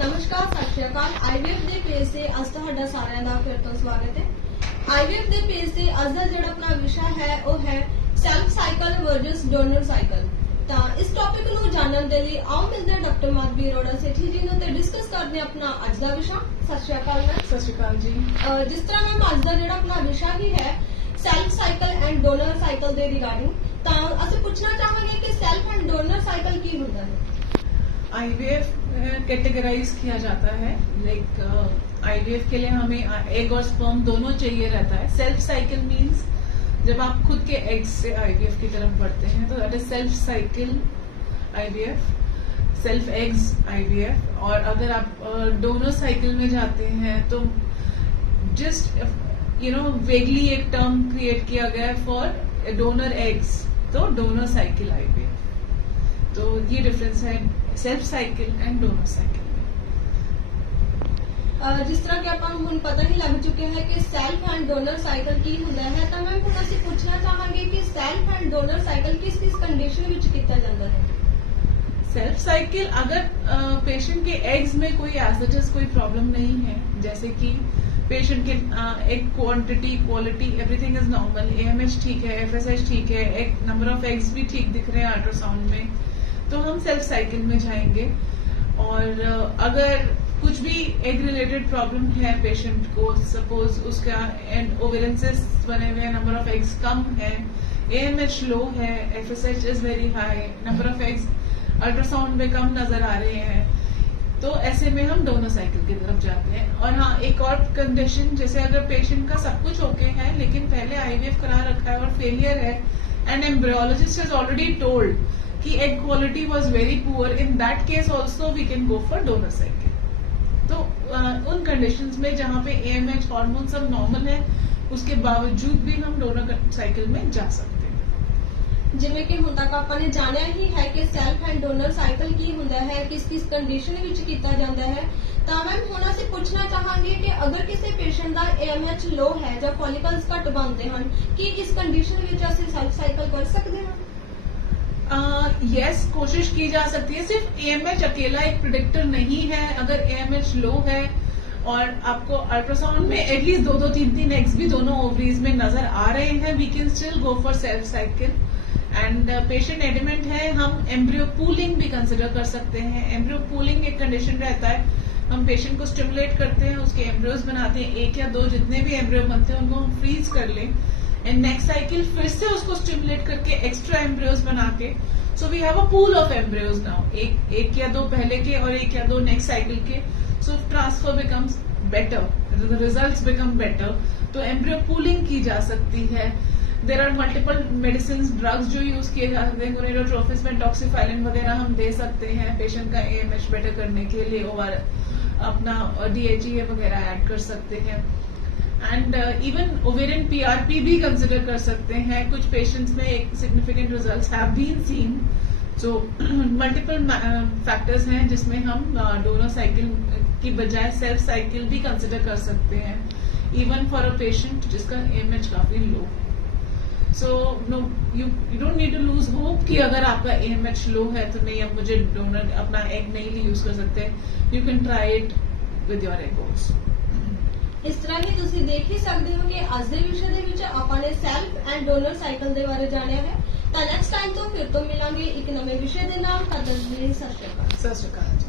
नमस्कार, सत श्री अकाल। आईवीएफ ਦੇ ਪੇਜ ਤੇ ਅੱਜ ਤੁਹਾਡਾ ਸਾਰਿਆਂ ਦਾ ਫਿਰ ਤੋਂ ਸਵਾਗਤ ਹੈ। आईवीएफ ਦੇ ਪੇਜ ਤੇ ਅੱਜ ਦਾ ਜਿਹੜਾ ਆਪਣਾ ਵਿਸ਼ਾ ਹੈ ਉਹ ਹੈ self cycle versus donor cycle. ਤਾਂ ਇਸ ਟੌਪਿਕ ਨੂੰ ਜਾਣਨ ਦੇ ਲਈ ਆਓ ਮਿਲਦੇ ਹਾਂ ਡਾਕਟਰ ਮਾਧਵੀ ਅਰੋੜਾ ਸੇਠੀ ਜੀ ਨੂੰ ਤੇ ਡਿਸਕਸ ਕਰਦੇ ਹਾਂ ਆਪਣਾ ਅੱਜ ਦਾ ਵਿਸ਼ਾ। ਸਤ श्री अकाल मैम। सत श्री अकाल जी। जिस तरह मैम ਅੱਜ ਦਾ ਜਿਹੜਾ ਆਪਣਾ ਵਿਸ਼ਾ ਹੀ ਹੈ self cycle and donor cycle ਦੇ ਰਿਗਾਰਡਿੰਗ, ਤਾਂ ਅਸੀਂ ਪੁੱਛਣਾ ਚਾਹਾਂਗੇ कि सेल्फ एंड डोनर साइकिल की होता है। आईवीएफ कैटेगराइज किया जाता है, लाइक आईवीएफ के लिए हमें एग और स्पर्म दोनों चाहिए रहता है। सेल्फ साइकिल मींस जब आप खुद के एग्स से आईवीएफ की तरफ बढ़ते हैं तो that is self cycle IVF, self eggs IVF. और अगर आप डोनर साइकिल में जाते हैं तो जस्ट वेगली एक टर्म क्रिएट किया गया है फॉर डोनर एग्स, तो डोनर साइकिल आईवीएफ। तो ये डिफरेंस है self cycle and donor cycle में। जिस तरह कि ਆਪਾਂ ਨੂੰ ਹੁਣ ਪਤਾ ਹੀ ਲੱਗ ਚੁੱਕਿਆ ਹੈ ਕਿ ਸੈਲਫ ਐਂਡ ਡੋਨਰ ਸਾਈਕਲ ਕੀ ਹੁੰਦਾ ਹੈ, ਤਾਂ ਮੈਂ ਹੁਣ ਅਸੀਂ ਪੁੱਛਣਾ ਚਾਹਾਂਗੇ ਕਿ ਸੈਲਫ ਐਂਡ ਡੋਨਰ ਸਾਈਕਲ किस कंडीशन ਵਿੱਚ ਕੀਤਾ ਜਾਂਦਾ है। सेल्फ साइकिल अगर पेशेंट के एग्स में कोई एज कोई प्रॉब्लम नहीं है, जैसे कि पेशेंट के egg quantity quality everything is normal, AMH ठीक है, एफएसएच ठीक है, एक नंबर ऑफ एग्स भी ठीक दिख रहे हैं अल्ट्रासाउंड में, तो हम सेल्फ साइकिल में जाएंगे। और अगर कुछ भी एग रिलेटेड प्रॉब्लम है पेशेंट को, सपोज उसका एंड ओवेरेंसेस बने हुए, नंबर ऑफ एग्स कम है, एएमएच लो है, FSH is very high, number of eggs ultrasound में कम नजर आ रहे हैं, तो ऐसे में हम डोनर साइकिल की तरफ जाते हैं। और हाँ, एक और कंडीशन, जैसे अगर पेशेंट का सब कुछ ओके है लेकिन पहले आईवीएफ करा रखा है और फेलियर है and embryologist is already told कि egg quality was very poor, in that case also we can go for donor cycle. तो उन कंडीशंस में जहाँ पे एएमएच हार्मोन सब नॉर्मल है उसके बावजूद भी हम डोनर साइकिल में जा सकते हैं। ਜਿਵੇਂ ਕਿ ਹੁਣ ਤੱਕ ਆਪਾਂ ਨੇ ਜਾਣਿਆ ਹੀ ਹੈ ਕਿ ਸੈਲਫ ਐਂਡ ਡੋਨਰ ਸਾਈਕਲ ਕੀ ਹੁੰਦਾ ਹੈ, ਕਿਸ ਕੰਡੀਸ਼ਨ ਵਿੱਚ ਕੀਤਾ ਜਾਂਦਾ ਹੈ। ਤਾਂ ਮੈਮ ਹੁਣ ਅਸੀਂ ਪੁੱਛਣਾ ਚਾਹਾਂਗੇ ਕਿ ਅਗਰ ਕਿਸੇ ਪੇਸ਼ੈਂਟ ਦਾ AMH ਲੋ ਹੈ ਜਾਂ ਫੋਲਿਕਲਸ ਘੱਟ ਬਣਦੇ ਹਨ, ਕੀ ਇਸ ਕੰਡੀਸ਼ਨ ਵਿੱਚ ਅਸੀਂ ਸੈਲਫ ਸਾਈਕਲ कर सकते हैं? यस, कोशिश की जा सकती है। सिर्फ एएमएच अकेला एक प्रिडिक्टर नहीं है। अगर एएमएच लो है और आपको अल्ट्रासाउंड में एटलीस्ट 2-3 एग्स भी दोनों ओवरीज में नजर आ रहे हैं, we can still go for self cycle. And patient adamant है, हम एम्ब्रियो पूलिंग भी कंसिडर कर सकते हैं। एम्ब्रियो पूलिंग एक कंडीशन रहता है, हम पेशेंट को स्टिमुलेट करते हैं, उसके एम्ब्रियोज बनाते हैं, 1 या 2 जितने भी एम्ब्रियो बनते हैं उनको हम फ्रीज कर लें एंड नेक्स्ट साइकिल फिर से उसको स्टिमुलेट करके एक्स्ट्रा एम्ब्रियोज बना के, so we have a pool of embryos now, एक या 2 पहले के और 1 या 2 नेक्स्ट साइकिल के, so transfer becomes better, the results become better. तो एम्ब्रियो पूलिंग की जा सकती है। There are multiple medicine drugs जो यूज किए जाते हैं, गोनेडोट्रोफिस में टॉक्सिफाइलिन वगैरह हम दे सकते हैं पेशेंट का एएमएच बेटर करने के लिए, और अपना DHEA वगैरह ऐड कर सकते हैं। एंड इवन ओवेरियन PRP भी कंसिडर कर सकते हैं। कुछ पेशेंट्स में एक significant results have been seen. So multiple factors हैं जिसमें हम डोनर साइकिल की बजाय सेल्फ साइकिल भी कंसिडर कर सकते हैं, इवन फॉर अ पेशेंट जिसका AMH काफी low. So no, you don't need to lose hope कि अगर आपका AMH लो है तो नहीं, अब मुझे डोनर अपना एग नहीं यूज कर सकते। You can try it with your eggs. ਇਸ ਤਰ੍ਹਾਂ ਹੀ ਤੁਸੀਂ ਦੇਖ ਹੀ ਸਕਦੇ ਹੋ ਕਿ ਅੱਜ ਦੇ ਵਿਸ਼ੇ ਦੇ ਵਿੱਚ ਆਪਾਂ ਨੇ ਸੈਲਫ ਐਂਡ ਡੋਨਰ ਸਾਈਕਲ ਦੇ ਬਾਰੇ ਜਾਣਿਆ ਹੈ। ਤਾਂ ਨੈਕਸਟ ਟਾਈਮ ਤੋਂ ਫਿਰ ਤੋਂ ਮਿਲਾਂਗੇ ਇੱਕ ਨਵੇਂ ਵਿਸ਼ੇ ਦੇ ਨਾਲ। ਤਦ ਤੱਕ ਲਈ ਸਤਿ ਸ਼੍ਰੀ ਅਕਾਲ। सत श्री अकाल।